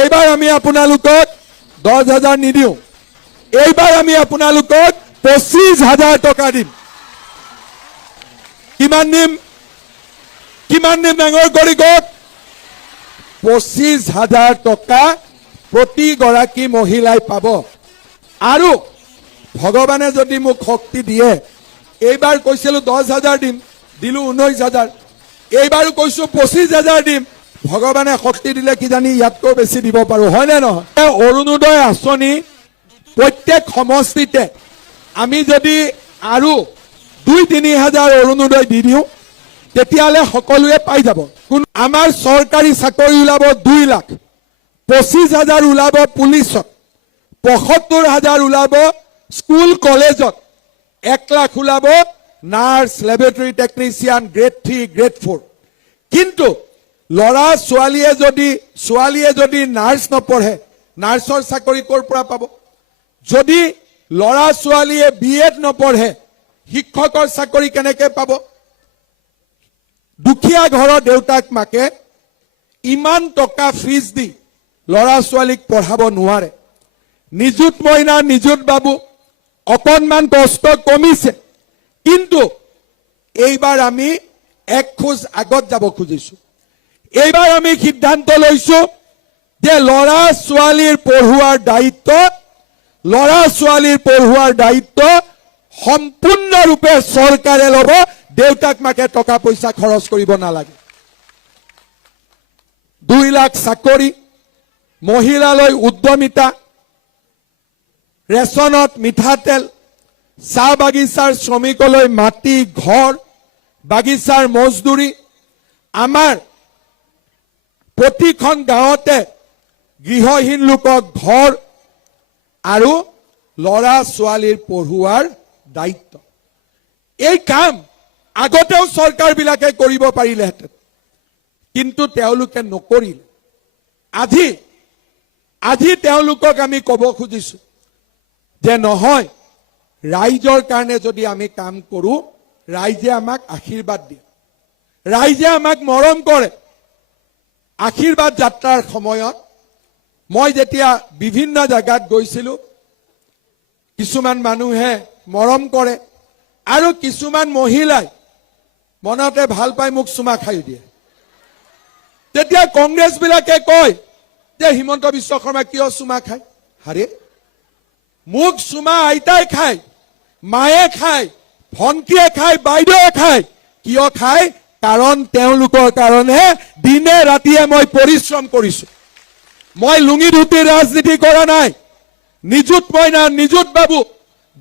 এইবাৰ আমি আপোনালোকক 10,000 নিদিওঁ, এইবাৰ আমি আপোনালোকক 25,000 টকা দিম। কিমান দিম ডাঙৰ কৰি কওক? 25,000 টকা প্ৰতিগৰাকী মহিলাই পাব। আৰু ভগৱানে যদি মোক শক্তি দিয়ে, এইবাৰ কৈছিলো 10,000 দিম, দিলো 19,000, এইবাৰো কৈছো 25,000 দিম। ভগৱানে শক্তি দিলে কিজানি ইয়াতকৈ বেছি দিব পাৰো, হয় নে নহয়? অৰুণোদয় আঁচনি প্ৰত্যেক সমষ্টিতে আমি যদি আৰু 2-3 হাজাৰ অৰুণোদয় দি দিওঁ, তেতিয়াহ'লে সকলোৱে পাই যাব। আমাৰ চৰকাৰী চাকৰি ওলাব 2 লাখ, 25,000 ওলাব পুলিচত, 75,000 ওলাব স্কুল কলেজত, 1 লাখ ওলাব nurse, laboratory technician, grade 3, grade 4। কিন্তু ল'ৰা ছোৱালীয়ে যদি নাৰ্ছ নপঢ়ে, নাৰ্ছৰ চাকৰি ক'ৰ পৰা পাব? যদি ল'ৰা ছোৱালীয়ে BEd নপঢ়ে, শিক্ষকৰ চাকৰি কেনেকে পাব? দুখীয়া ঘৰৰ দেউতাক মাকে ইমান টকা ফিজ দি ল'ৰা ছোৱালীক পঢ়াব নোৱাৰে। নিযুত মইনা, নিযুত বাবু অকণমান কষ্ট কমিছে, কিন্তু এইবাৰ আমি 1 খোজ আগত যাব খুজিছো। এইবাৰ আমি সিদ্ধান্ত লৈছো যে ল'ৰা ছোৱালীৰ পঢ়ুৱাৰ দায়িত্ব সম্পূৰ্ণৰূপে চৰকাৰে ল'ব। দেউতাক মাকে টকা পইচা খৰচ কৰিব নালাগে। 2 লাখ চাকৰি, মহিলালৈ উদ্যমিতা, ৰেচনত মিঠাতেল, চাহ বাগিচাৰ শ্ৰমিকলৈ মাটি, ঘৰ, বাগিচাৰ মজদুৰি, আমাৰ প্ৰতিখন গাঁৱতে গৃহহীন লোকক ঘৰ আৰু ল'ৰা ছোৱালীৰ পঢ়ুৱাৰ দায়িত্ব। এই কাম আগতেও চৰকাৰবিলাকে কৰিব পাৰিলেহেঁতেন, কিন্তু তেওঁলোকে নকৰিলে। আজি তেওঁলোকক আমি ক'ব খুজিছো যে নহয়, ৰাইজৰ কাৰণে যদি আমি কাম কৰো, ৰাইজে আমাক আশীৰ্বাদ দিয়ে, ৰাইজে আমাক মৰম কৰে। আশীৰ্বাদ যাত্ৰাৰ সময়ত মই যেতিয়া বিভিন্ন জাগাত গৈছিলো, কিছুমান মানুহে মৰম কৰে আৰু কিছুমান মহিলাই মনতে ভাল পাই মোক চুমা খাই দিয়ে। তেতিয়া কংগ্ৰেছ বিলাকে কয় যে হিমন্ত বিশ্ব শৰ্মা কিয় চুমা খায়? হাৰে, মোক চুমা আইতাই খায়, মায়ে খায়, ভণ্টিয়ে খায়, বাইদেৱে খায়। কিয় খায়? কাৰণ তেওঁলোকৰ কাৰণে দিনে ৰাতিয়ে মই পৰিশ্ৰম কৰিছো। মই লুঙি ধুতি ৰাজনীতি কৰা নাই। নিযুত মইনা, নিযুত বাবু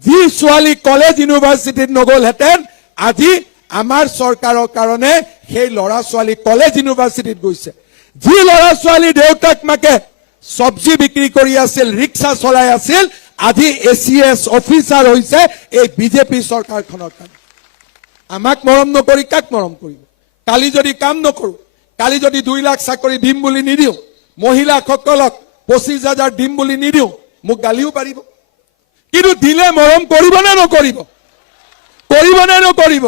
যি ছোৱালী কলেজ ইউনিভাৰ্চিটিত নগলহেঁতেন, আজি আমাৰ চৰকাৰৰ কাৰণে সেই ল'ৰা ছোৱালী কলেজ ইউনিভাৰ্চিটিত গৈছে। যি ল'ৰা ছোৱালী দেউতাক মাকে চব্জি বিক্ৰী কৰি আছিল, ৰিক্সা চলাই আছিল, আজি ACS অফিচাৰ হৈছে এই বিজেপি চৰকাৰখনৰ কাৰণে। আমাক মৰম নকৰি কাক মৰম কৰিব? কালি যদি কাম নকৰো, কালি যদি 2 লাখ চাকৰি দিম বুলি নিদিওঁ, মহিলাসকলক 25,000 দিম বুলি নিদিওঁ, মোক গালিও পাৰিব। কিন্তু দিলে মৰম কৰিব নে নকৰিব? কৰিব নে নকৰিব?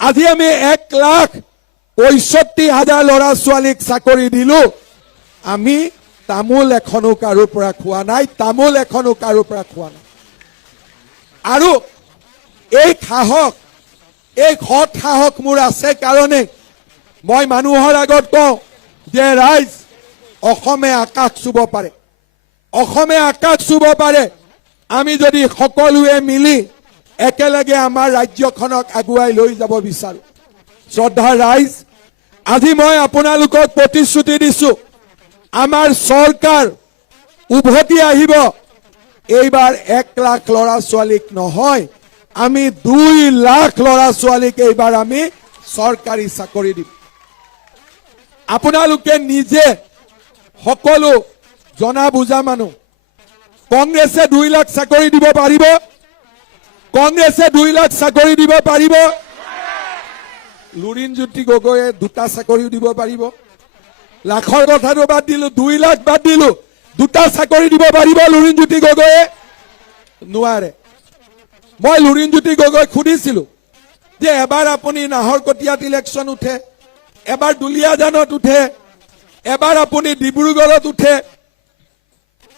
আজি আমি 1,65,000 ল'ৰা ছোৱালীক চাকৰি দিলো। আমি তামোল এখনো কাৰো পৰা খোৱা নাই, তামোল এখনো কাৰো পৰা খোৱা নাই। আৰু এই সাহস, এই সৎ সাহস মোৰ আছে কাৰণে মই মানুহৰ আগত কওঁ যে ৰাইজ, অসমে আকাশ চুব পাৰে, অসমে আকাশ চুব পাৰে। আমি যদি সকলোৱে মিলি একেলগে আমাৰ ৰাজ্যখনক আগুৱাই লৈ যাব বিচাৰো। শ্ৰদ্ধা ৰাইজ, আজি মই আপোনালোকক প্ৰতিশ্ৰুতি দিছো, আমাৰ চৰকাৰ উভতি আহিব। এইবাৰ 1 লাখ ল'ৰা ছোৱালীক নহয়, আমি 2 লাখ ল'ৰা ছোৱালীক এইবাৰ আমি চৰকাৰী চাকৰি দিম। আপোনালোকে নিজে সকলো জনা বুজা মানুহ, কংগ্ৰেছে 2 লাখ চাকৰি দিব পাৰিব? কংগ্ৰেছে 2 লাখ চাকৰি দিব পাৰিব? লুৰিণজ্যোতি গগৈয়ে 2টা চাকৰিও দিব পাৰিব? লাখৰ কথাটো বাদ দিলো, 2 লাখ বাদ দিলো, 2টা চাকৰি দিব পাৰিব লুৰিণজ্যোতি গগৈয়ে? নোৱাৰে। মই লুৰিণজ্যোতি গগৈক সুধিছিলো যে এবাৰ আপুনি নাহৰকটীয়াত ইলেকশ্যন উঠে, এবাৰ দুলীয়াজানত উঠে, এবাৰ আপুনি ডিব্ৰুগড়ত উঠে,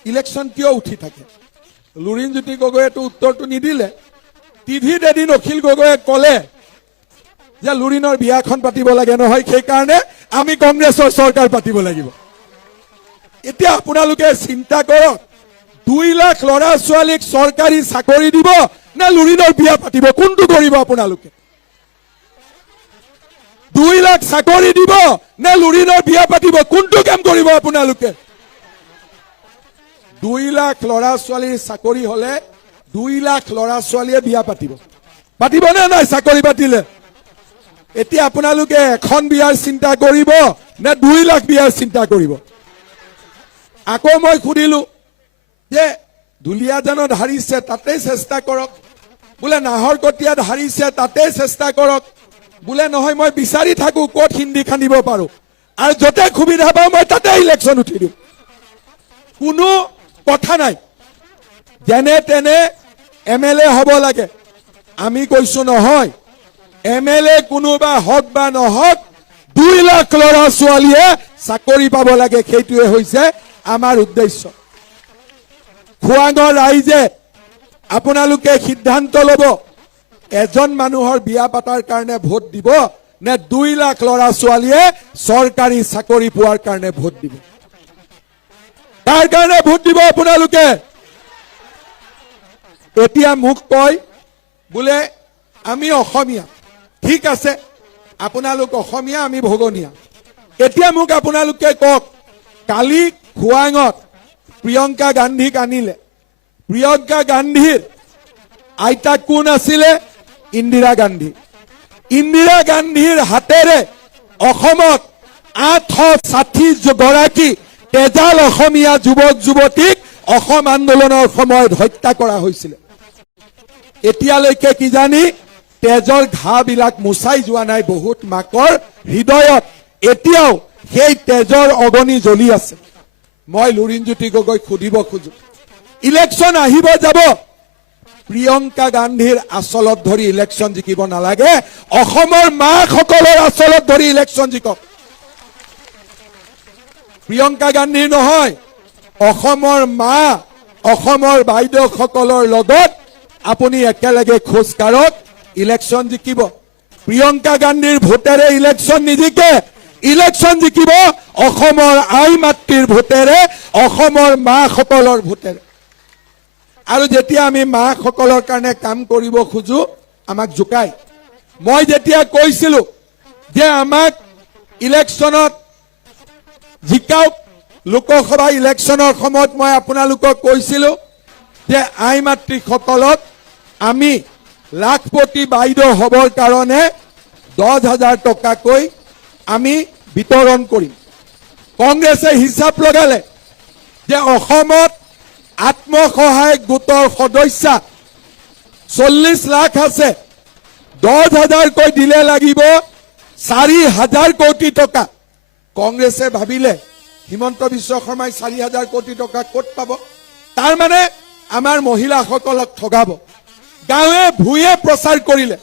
ইলেকশ্যন কিয় উঠি থাকে? লুৰিণজ্যোতি গগৈয়েতো উত্তৰটো নিদিলে। টিভিত এদিন অখিল গগৈয়ে ক'লে যে লুৰিণৰ বিয়াখন পাতিব লাগে নহয়, সেইকাৰণে আমি কংগ্ৰেছৰ চৰকাৰ পাতিব লাগিব। এতিয়া আপোনালোকে চিন্তা কৰক, 2 লাখ ল'ৰা ছোৱালীক চৰকাৰী চাকৰি দিব নে লুৰিণৰ বিয়া পাতিব? কোনটো কৰিব আপোনালোকে? 2 লাখ চাকৰি দিব নে লুৰিণৰ বিয়া পাতিব? কোনটো কাম কৰিব আপোনালোকে? 2 লাখ ল'ৰা ছোৱালীৰ চাকৰি হলে 2 লাখ ল'ৰা ছোৱালীয়ে বিয়া পাতিব। পাতিব নে নাই চাকৰি পাতিলে? এতিয়া আপোনালোকে এখন বিয়াৰ চিন্তা কৰিব নে 2 লাখ বিয়াৰ চিন্তা কৰিব? আকৌ মই সুধিলো যে দুলীয়াজানত হাৰিছে তাতেই চেষ্টা কৰক, বোলে নাহৰকটীয়াত হাৰিছে তাতেই চেষ্টা কৰক, বোলে নহয় মই বিচাৰি থাকো ক'ত হিন্দী খান্দিব পাৰো আৰু য'তে সুবিধা পাওঁ মই তাতে ইলেকশ্যন উঠি দিওঁ। কোনো কথা নাই, যেনে তেনে MLA হ'ব লাগে। আমি কৈছো নহয়, MLA কোনোবা হওক বা নহওক 2 লাখ ল'ৰা ছোৱালীয়ে চাকৰি পাব লাগে, সেইটোৱে হৈছে আমাৰ উদ্দেশ্য। খোৱাঙৰ ৰাইজে আপোনালোকে সিদ্ধান্ত ল'ব, এজন মানুহৰ বিয়া পাতাৰ কাৰণে ভোট দিব নে 2 লাখ ল'ৰা ছোৱালীয়ে চৰকাৰী চাকৰি পোৱাৰ কাৰণে ভোট দিব? তাৰ কাৰণে ভোট দিব আপোনালোকে? এতিয়া মোক কয় বোলে আমি অসমীয়া, ঠিক আছে আপোনালোক অসমীয়া, আমি ভগনীয়া। এতিয়া মোক আপোনালোকে কওক, কালি খোৱাঙত প্ৰিয়ংকা গান্ধীক আনিলে, প্ৰিয়ংকা গান্ধীৰ আইতা কোন আছিলে? ইন্দিৰা গান্ধী। ইন্দিৰা গান্ধীৰ হাতেৰে অসমত 860 গৰাকী তেজাল অসমীয়া যুৱক যুৱতীক অসম আন্দোলনৰ সময়ত হত্যা কৰা হৈছিলে। এতিয়ালৈকে কিজানি তেজৰ ঘাঁবিলাক মুচাই যোৱা নাই বহুত মাকৰ হৃদয়ত, এতিয়াও সেই তেজৰ অগনি জ্বলি আছে। মই লুৰিণজ্যোতি গগৈক সুধিব খোজো, ইলেকশ্যন আহিব যাব, প্ৰিয়ংকা গান্ধীৰ আচলত ধৰি ইলেকশ্যন জিকিব নালাগে, অসমৰ মাকসকলৰ আচলত ধৰি ইলেকশ্যন জিকক। প্ৰিয়ংকা গান্ধীৰ নহয়, অসমৰ মা, অসমৰ বাইদেউসকলৰ লগত আপুনি একেলগে খোজ কাঢ়ক, ইলেকশ্যন জিকিব। প্ৰিয়ংকা গান্ধীৰ ভোটেৰে ইলেকশ্যন নিজিকে, ইলেকশ্যন জিকিব অসমৰ আই মাতৃৰ ভোটেৰে, অসমৰ মাসকলৰ ভোটেৰে। আৰু যেতিয়া আমি মাসকলৰ কাৰণে কাম কৰিব খোজো আমাক জোকাই। মই যেতিয়া কৈছিলো যে আমাক ইলেকশ্যনত জিকাওক, লোকসভা ইলেকশ্যনৰ সময়ত মই আপোনালোকক কৈছিলো যে আই মাতৃসকলক আমি লাখপতি বাইদেউ হ'বৰ কাৰণে 10,000 টকাকৈ আমি বিতৰণ কৰিম। কংগ্ৰেছে হিচাপ লগালে যে অসমত আত্মসহায়ক গোটৰ সদস্য 40 লাখ আছে, 10,000কৈ দিলে লাগিব 4,000 কোটি টকা। কংগ্ৰেছে ভাবিলে হিমন্ত বিশ্ব শৰ্মাই 4,000 কোটি টকা ক'ত পাব, তাৰ মানে আমাৰ মহিলাসকলক ঠগাব। গাঁৱে ভূঞে প্ৰচাৰ কৰিলে